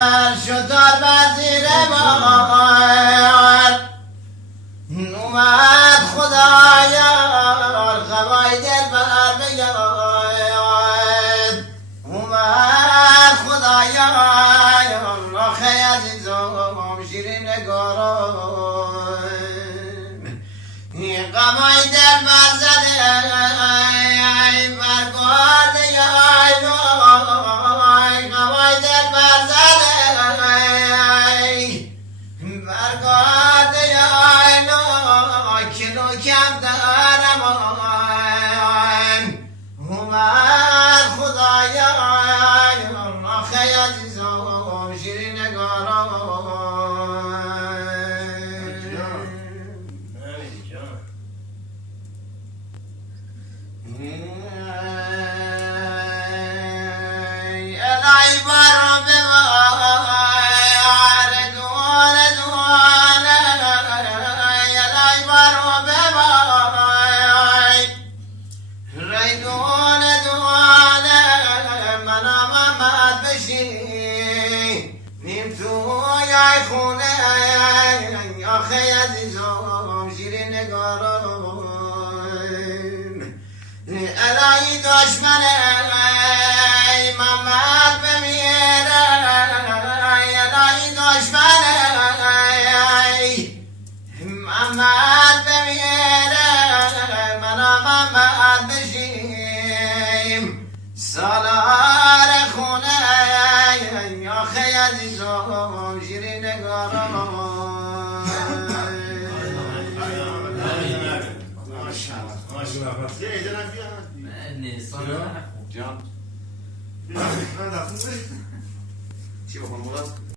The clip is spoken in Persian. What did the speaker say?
شتر وزیر بار اومد خدایا خوای دل بر بیاد اومد خدایا راخه عزیزم شیرین نگارم قمای دل بر زده برگارده یای قمای دل بر زده برگارده یای کلو کم دارم اومد خدایا آخه عزیزم شیرین نگارم الهی بارو ببار دوانه دوانه الهی بارو ببار ری دوانه دوانه منو محمد بشی نیم تو یای خونه آخه عزیزم شیرین نگارم الهی دشمنه محمد بمیره الهی دشمنه محمد بمیره منو محمد بشیم سالار خونه آخه عزیزم شیرین نگارم چی بخون مراد؟